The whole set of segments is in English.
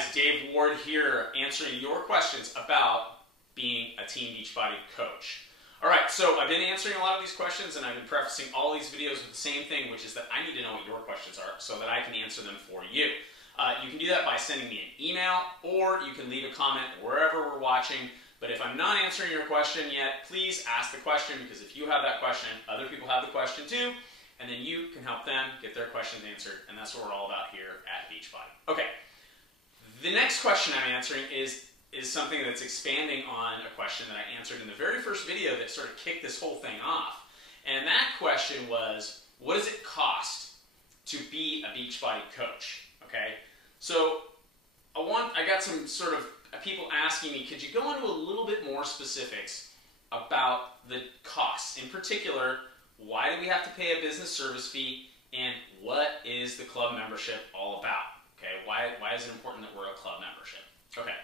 guys, Dave Ward here answering your questions about being a Team Beachbody coach. Alright, so I've been answering a lot of these questions and I've been prefacing all these videos with the same thing, which is that I need to know what your questions are so that I can answer them for you. You can do that by sending me an email, or you can leave a comment wherever we're watching. But if I'm not answering your question yet, please ask the question, because if you have that question, other people have the question too, and then you can help them get their questions answered, and that's what we're all about here at Beachbody. Okay, the next question I'm answering is something that's expanding on a question that I answered in the very first video that sort of kicked this whole thing off. And that question was, what does it cost to be a Beachbody coach? Okay, so I got some sort of people asking me, could you go into a little bit more specifics about the costs? In particular, why do we have to pay a business service fee, and what is the club membership all about? Okay, why is it important that we're a club membership? Okay.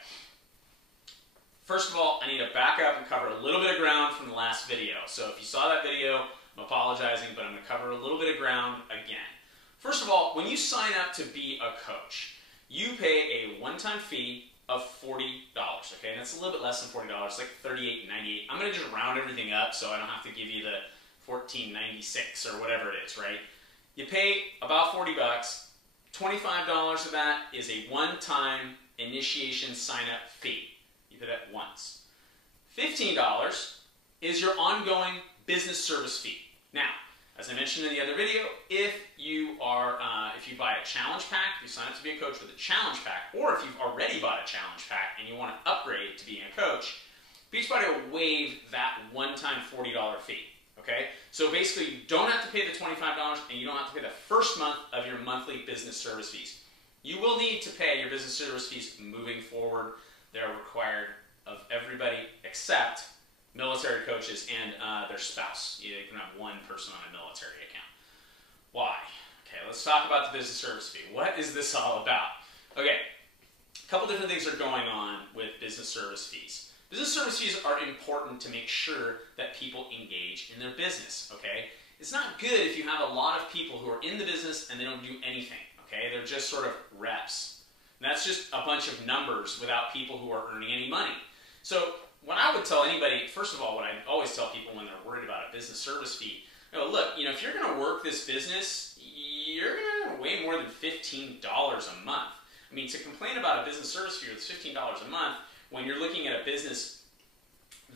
First of all, I need to back up and cover a little bit of ground from the last video. So if you saw that video, I'm apologizing, but I'm going to cover a little bit of ground again. First of all, when you sign up to be a coach, you pay a one-time fee of $40, okay? And that's a little bit less than $40, like $38.98. I'm going to just round everything up so I don't have to give you the $14.96 or whatever it is, right? You pay about $40. $25 of that is a one-time initiation sign-up fee. You pay that once. $15 is your ongoing business service fee. Now, as I mentioned in the other video, if you buy a challenge pack, if you sign up to be a coach with a challenge pack, or if you've already bought a challenge pack and you want to upgrade to being a coach, Beachbody will waive that one-time $40 fee. Okay? So basically, you don't have to pay the $25 and you don't have to pay the first month of your monthly business service fees. You will need to pay your business service fees moving forward. They're required of everybody except military coaches and their spouse. You can have one person on a military account. Why? Okay, let's talk about the business service fee. What is this all about? Okay, a couple different things are going on with business service fees. Business service fees are important to make sure that people engage in their business, okay? It's not good if you have a lot of people who are in the business and they don't do anything, okay? They're just sort of reps. And that's just a bunch of numbers without people who are earning any money. So what I would tell anybody, first of all, what I always tell people when they're worried about a business service fee, look, if you're going to work this business, you're going to weigh more than $15 a month. I mean, to complain about a business service fee that's $15 a month when you're looking at a business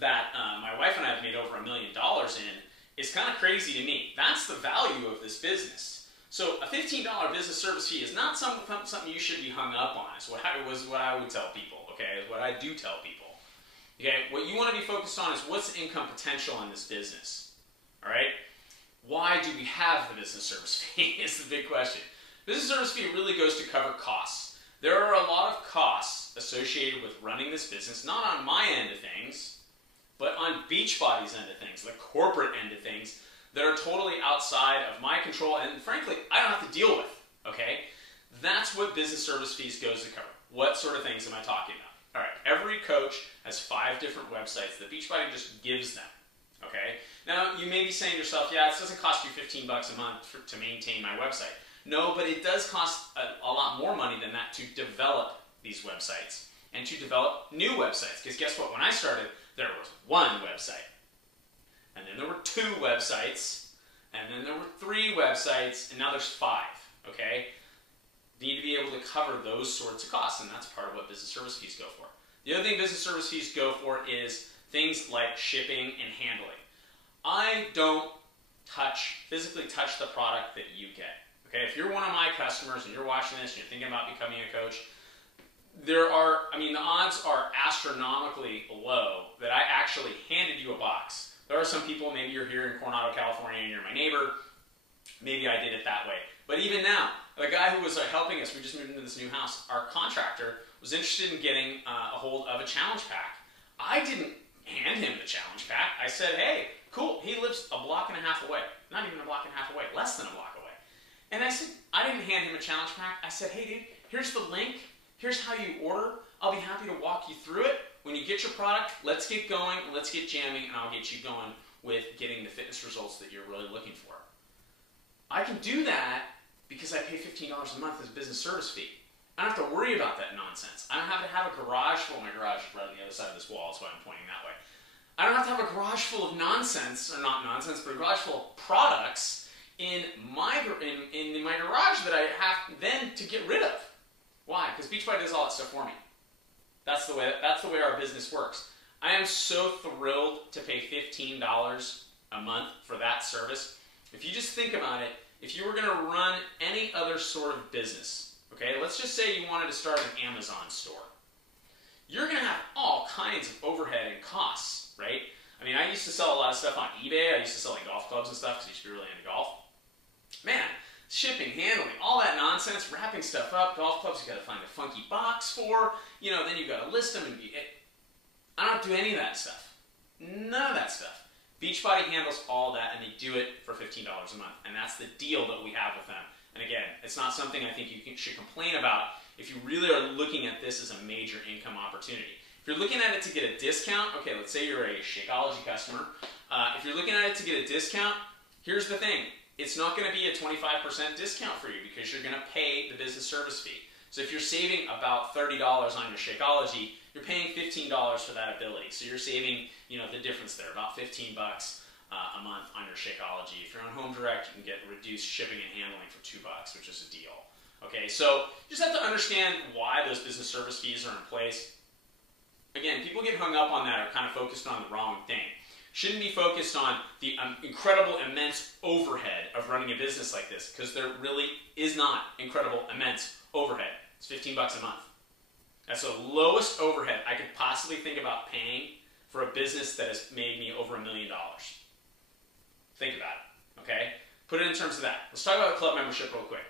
that my wife and I have made over $1 million in is kind of crazy to me. That's the value of this business. So a $15 business service fee is not something you should be hung up on, is what I would tell people, okay, is what I do tell people. Okay, what you want to be focused on is what's the income potential in this business, all right? Why do we have the business service fee is the big question. Business service fee really goes to cover costs. There are a lot of costs associated with running this business, not on my end of things, but on Beachbody's end of things, the corporate end of things, that are totally outside of my control and, frankly, I don't have to deal with, okay? That's what business service fees goes to cover. What sort of things am I talking about? All right, every coach has 5 different websites that Beachbody just gives them, okay? Now, you may be saying to yourself, yeah, it doesn't cost you $15 a month to maintain my website. No, but it does cost a lot more money than that to develop these websites and to develop new websites. Because guess what? When I started, there was 1 website. And then there were 2 websites. And then there were 3 websites. And now there's 5, okay? You need to be able to cover those sorts of costs, and that's part of what business service fees go for. The other thing business service fees go for is things like shipping and handling. I don't physically touch the product that you get. Okay, if you're one of my customers and you're watching this and you're thinking about becoming a coach, the odds are astronomically low that I actually handed you a box. There are some people, maybe you're here in Coronado, California, and you're my neighbor. Maybe I did it that way. But even now, the guy who was helping us, we just moved into this new house, our contractor was interested in getting a hold of a challenge pack. I didn't hand him the challenge pack. I said, hey, cool, he lives a block and a half away. Not even a block and a half away, less than a block away. And I said, I didn't hand him a challenge pack. I said, hey dude, here's the link. Here's how you order. I'll be happy to walk you through it. When you get your product, let's get going, let's get jamming, and I'll get you going with getting the fitness results that you're really looking for. I can do that because I pay $15 a month as a business service fee. I don't have to worry about that nonsense. I don't have to have a garage full. My garage is right on the other side of this wall, that's why I'm pointing that way. I don't have to have a garage full of nonsense, or not nonsense, but a garage full of products in my garage that I have then to get rid of. Why? Because Beachbody does all that stuff for me. That's the way our business works. I am so thrilled to pay $15 a month for that service. If you just think about it, if you were going to run any other sort of business, okay, let's just say you wanted to start an Amazon store. You're going to have all kinds of overhead and costs, right? I mean, I used to sell a lot of stuff on eBay. I used to sell like golf clubs and stuff because I used to be really into golf. Man, shipping, handling, all that nonsense, wrapping stuff up, golf clubs you got to find a funky box for, then you got to list them. I don't do any of that stuff. None of that stuff. Beachbody handles all that, and they do it for $15 a month, and that's the deal that we have with them. And again, it's not something I think you should complain about if you really are looking at this as a major income opportunity. If you're looking at it to get a discount, okay, let's say you're a Shakeology customer. If you're looking at it to get a discount, here's the thing. It's not going to be a 25% discount for you because you're going to pay the business service fee. So if you're saving about $30 on your Shakeology, you're paying $15 for that ability. So you're saving, the difference there, about $15 a month on your Shakeology. If you're on Home Direct, you can get reduced shipping and handling for $2, which is a deal. Okay, so you just have to understand why those business service fees are in place. Again, people get hung up on that or kind of focused on the wrong thing. Shouldn't be focused on the incredible, immense overhead of running a business like this, because there really is not incredible, immense overhead. It's $15 a month. That's the lowest overhead I could possibly think about paying for a business that has made me over $1 million. Think about it, okay? Put it in terms of that. Let's talk about the club membership real quick.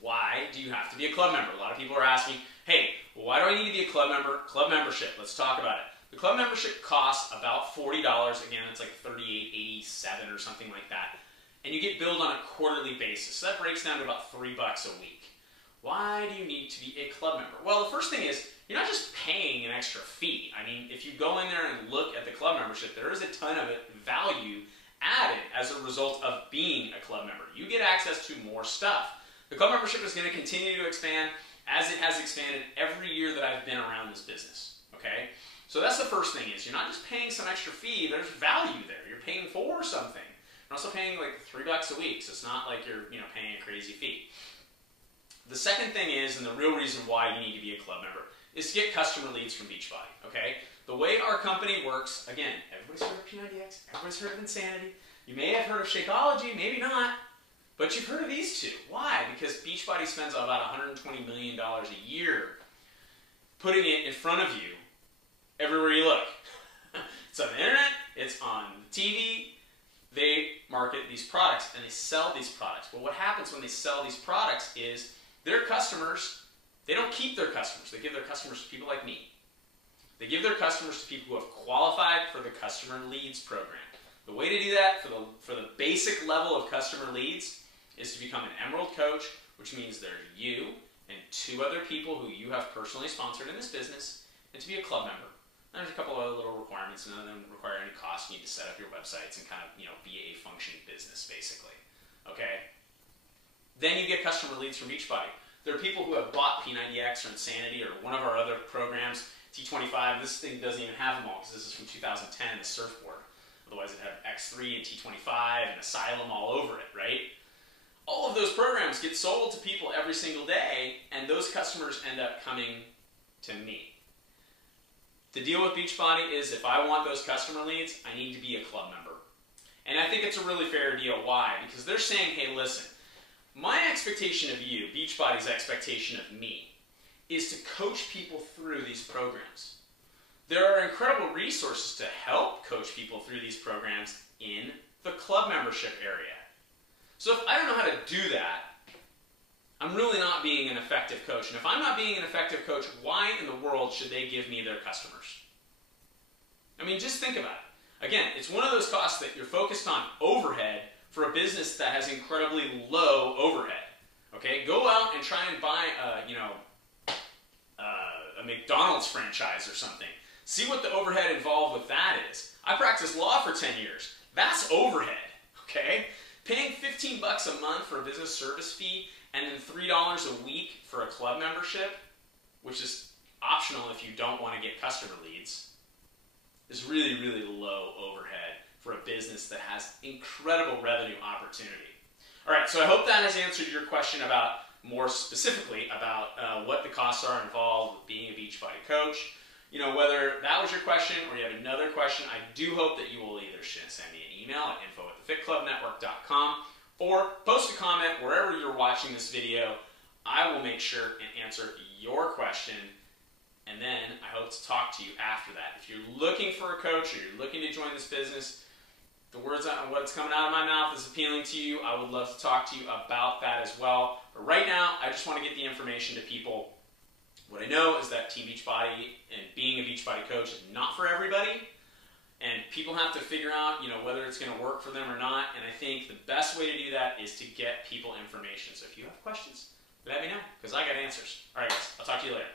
Why do you have to be a club member? A lot of people are asking, hey, why do I need to be a club member? Club membership, let's talk about it. The club membership costs about $40. Again, it's like $38.87 or something like that. And you get billed on a quarterly basis. So that breaks down to about $3 a week. Why do you need to be a club member? Well, the first thing is, you're not just paying an extra fee. I mean, if you go in there and look at the club membership, there is a ton of value added as a result of being a club member. You get access to more stuff. The club membership is going to continue to expand as it has expanded every year that I've been around this business, okay? So that's the first thing is, you're not just paying some extra fee, there's value there. You're paying for something. You're also paying like $3 a week, so it's not like you're paying a crazy fee. The second thing is, and the real reason why you need to be a club member, is to get customer leads from Beachbody, okay? The way our company works, again, everybody's heard of P90X, everybody's heard of Insanity. You may have heard of Shakeology, maybe not, but you've heard of these two. Why? Because Beachbody spends about $120 million a year putting it in front of you everywhere you look. It's on the internet, it's on TV. They market these products and they sell these products. But what happens when they sell these products is their customers, they don't keep their customers. They give their customers to people like me. They give their customers to people who have qualified for the customer leads program. The way to do that for the basic level of customer leads is to become an Emerald Coach, which means there's you and 2 other people who you have personally sponsored in this business, and to be a club member. And there's a couple other little requirements. None of them require any cost. You need to set up your websites and kind of, be a functioning business, basically. Okay? Then you get customer leads from Beachbody. There are people who have bought P90X or Insanity or one of our other programs, T25. This thing doesn't even have them all because this is from 2010, the surfboard. Otherwise, it'd have X3 and T25 and Asylum all over it, right? All of those programs get sold to people every single day, and those customers end up coming to me. The deal with Beachbody is if I want those customer leads, I need to be a club member. And I think it's a really fair deal. Why? Because they're saying, hey, listen, my expectation of you, Beachbody's expectation of me, is to coach people through these programs. There are incredible resources to help coach people through these programs in the club membership area. So if I don't know how to do that, I'm really not being an effective coach. And if I'm not being an effective coach, why in the world should they give me their customers? I mean, just think about it. Again, it's one of those costs that you're focused on overhead for a business that has incredibly low overhead. Okay, go out and try and buy a McDonald's franchise or something. See what the overhead involved with that is. I practiced law for 10 years. That's overhead, okay? Paying $15 $15 a month for a business service fee, and then $3 a week for a club membership, which is optional if you don't want to get customer leads, is really, really low overhead for a business that has incredible revenue opportunity. All right, so I hope that has answered your question about, more specifically, about what the costs are involved with being a Beachbody coach. You know, whether that was your question or you have another question, I do hope that you will either send me an email at info@thefitclubnetwork.com or post a comment wherever you're watching this video. I will make sure and answer your question, and then I hope to talk to you after that. If you're looking for a coach or you're looking to join this business, the words on what's coming out of my mouth is appealing to you, I would love to talk to you about that as well. But right now, I just want to get the information to people. What I know is that Team Beachbody and being a Beachbody coach is not for everybody, and people have to figure out, you know, whether it's going to work for them or not. And I think the best way to do that is to get people information. So if you have questions, let me know, because I got answers. All right, guys, I'll talk to you later.